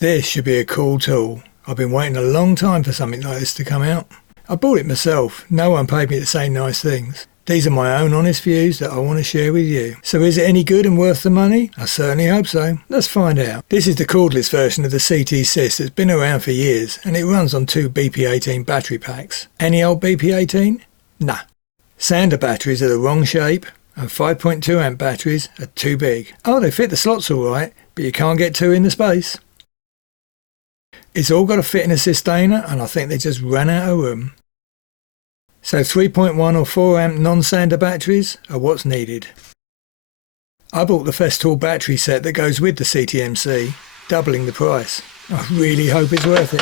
This should be a cool tool. I've been waiting a long time for something like this to come out. I bought it myself, no one paid me to say nice things. These are my own honest views that I want to share with you. So is it any good and worth the money? I certainly hope so. Let's find out. This is the cordless version of the CT SYS that's been around for years, and it runs on 2 BP18 battery packs. Any old BP18? Nah. Sander batteries are the wrong shape, and 5.2 amp batteries are too big. Oh, they fit the slots alright, but you can't get 2 in the space. It's all got to fit in a sustainer, and I think they just ran out of room. So 3.1 or 4 amp non-sander batteries are what's needed. I bought the Festool battery set that goes with the CTMC, doubling the price. I really hope it's worth it.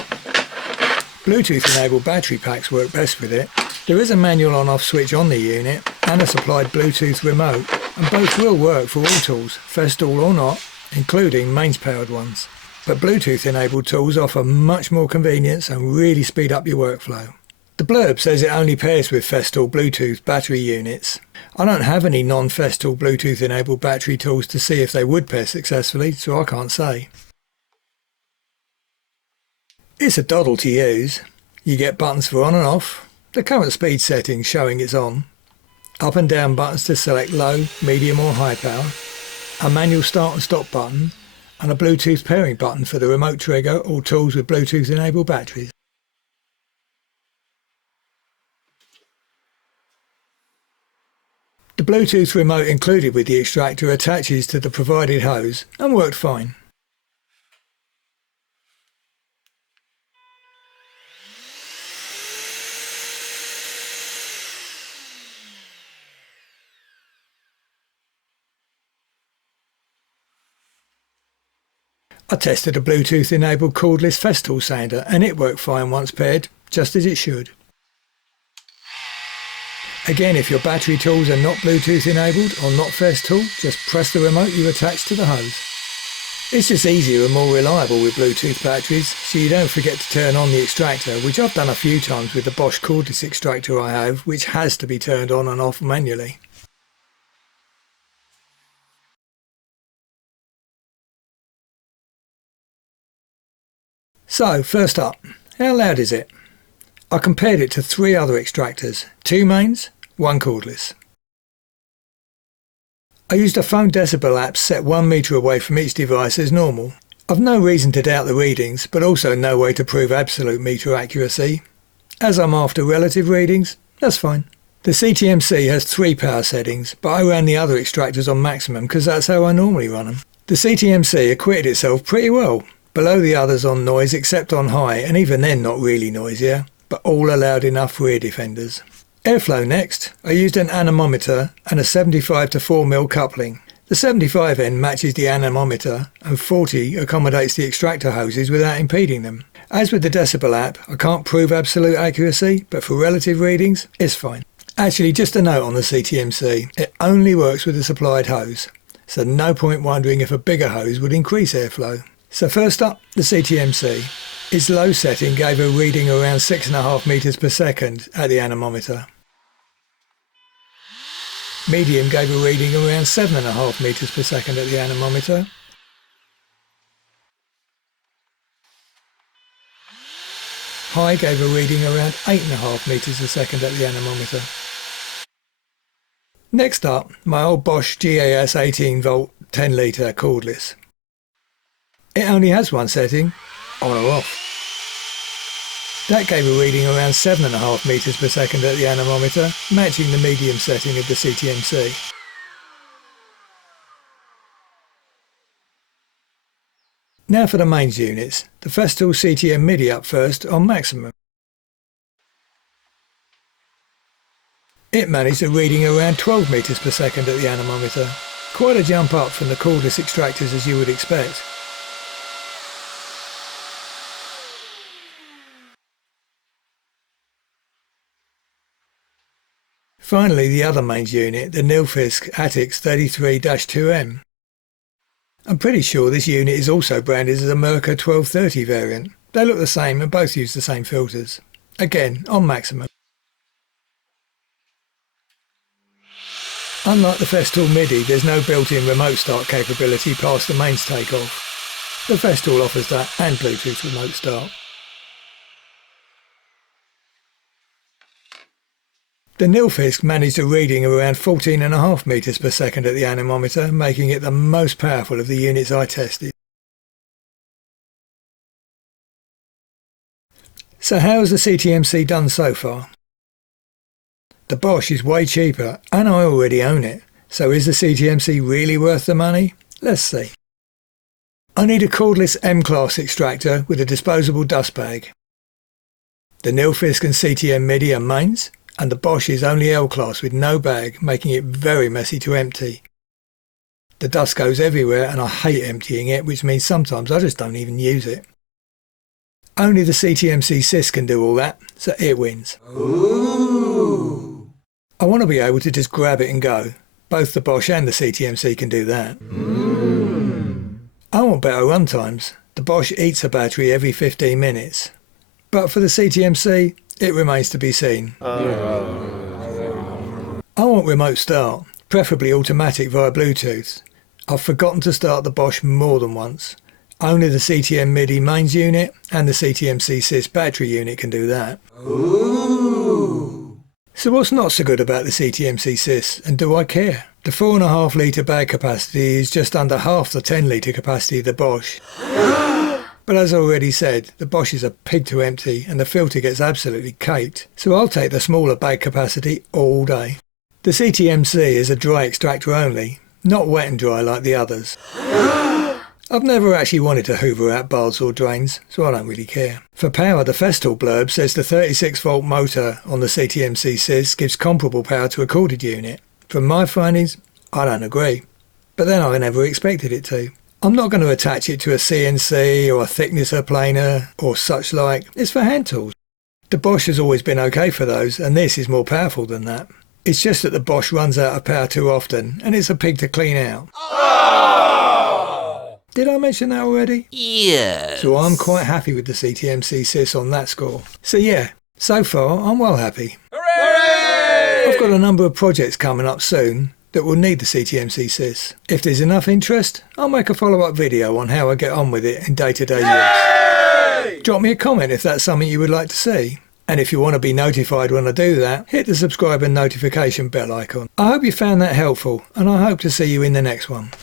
Bluetooth enabled battery packs work best with it. There is a manual on-off switch on the unit and a supplied Bluetooth remote, and both will work for all tools, Festool or not, including mains powered ones. But Bluetooth enabled tools offer much more convenience and really speed up your workflow. The blurb says it only pairs with Festool Bluetooth battery units. I don't have any non-Festool Bluetooth enabled battery tools to see if they would pair successfully, so I can't say. It's a doddle to use. You get buttons for on and off, the current speed settings showing it's on, up and down buttons to select low, medium or high power, a manual start and stop button, and a Bluetooth pairing button for the remote trigger or tools with Bluetooth enabled batteries. The Bluetooth remote included with the extractor attaches to the provided hose and worked fine. I tested a Bluetooth enabled cordless Festool sander and it worked fine once paired, just as it should. Again, if your battery tools are not Bluetooth enabled or not Festool, just press the remote you attach to the hose. It's just easier and more reliable with Bluetooth batteries, so you don't forget to turn on the extractor, which I've done a few times with the Bosch cordless extractor I have, which has to be turned on and off manually. So, first up, how loud is it? I compared it to 3 other extractors, 2 mains, 1 cordless. I used a phone decibel app set 1 metre away from each device as normal. I've no reason to doubt the readings, but also no way to prove absolute metre accuracy. As I'm after relative readings, that's fine. The CTMC has 3 power settings, but I ran the other extractors on maximum because that's how I normally run them. The CTMC acquitted itself pretty well, below the others on noise except on high, and even then not really noisier, but all allowed enough rear defenders. Airflow next, I used an anemometer and a 75 to 4mm coupling. The 75 end matches the anemometer and 40 accommodates the extractor hoses without impeding them. As with the decibel app, I can't prove absolute accuracy, but for relative readings, it's fine. Actually, just a note on the CTMC, it only works with a supplied hose, so no point wondering if a bigger hose would increase airflow. So first up, the CTMC. Its low setting gave a reading around 6.5 meters per second at the anemometer. Medium gave a reading around 7.5 meters per second at the anemometer. High gave a reading around 8.5 meters a second at the anemometer. Next up, my old Bosch GAS 18 volt 10 litre cordless. It only has 1 setting, on or off. That gave a reading around 7.5 meters per second at the anemometer, matching the medium setting of the CTMC. Now for the mains units, the Festool CTM MIDI up first on maximum. It managed a reading around 12 meters per second at the anemometer, quite a jump up from the cordless extractors as you would expect. Finally, the other mains unit, the Nilfisk Attix 33-2M. I'm pretty sure this unit is also branded as a Merca 1230 variant. They look the same and both use the same filters. Again, on maximum. Unlike the Festool MIDI, there's no built-in remote start capability past the mains takeoff. The Festool offers that and Bluetooth remote start. The Nilfisk managed a reading of around 14.5 meters per second at the anemometer, making it the most powerful of the units I tested. So how has the CTMC done so far? The Bosch is way cheaper and I already own it, so is the CTMC really worth the money? Let's see. I need a cordless M-class extractor with a disposable dust bag. The Nilfisk and CTM MIDI are mains, and the Bosch is only L-class with no bag, making it very messy to empty. The dust goes everywhere and I hate emptying it, which means sometimes I just don't even use it. Only the CTMC SYS can do all that, so it wins. Ooh. I want to be able to just grab it and go. Both the Bosch and the CTMC can do that. I want better run times. The Bosch eats a battery every 15 minutes. But for the CTMC, it remains to be seen. I want remote start, preferably automatic via Bluetooth. I've forgotten to start the Bosch more than once. Only the CTM MIDI mains unit and the CTMC SYS battery unit can do that. Ooh. So what's not so good about the CTMC SYS, and do I care? The 4.5 litre bag capacity is just under half the 10 litre capacity of the Bosch. But as I already said, the Bosch is a pig to empty and the filter gets absolutely caked, so I'll take the smaller bag capacity all day. The CTMC is a dry extractor only, not wet and dry like the others. I've never actually wanted to hoover out baths or drains, so I don't really care. For power, the Festool blurb says the 36 volt motor on the CTMC SYS gives comparable power to a corded unit. From my findings, I don't agree, but then I never expected it to. I'm not going to attach it to a CNC or a thicknesser planer or such like. It's for hand tools. The Bosch has always been okay for those, and this is more powerful than that. It's just that the Bosch runs out of power too often and it's a pig to clean out. Oh! Did I mention that already? Yes. So I'm quite happy with the CTMC SYS on that score. So yeah, so far I'm well happy. Hooray! I've got a number of projects coming up soon that will need the CTMC SYS. If there's enough interest, I'll make a follow-up video on how I get on with it in day-to-day use. Drop me a comment if that's something you would like to see. And if you want to be notified when I do that, hit the subscribe and notification bell icon. I hope you found that helpful, and I hope to see you in the next one.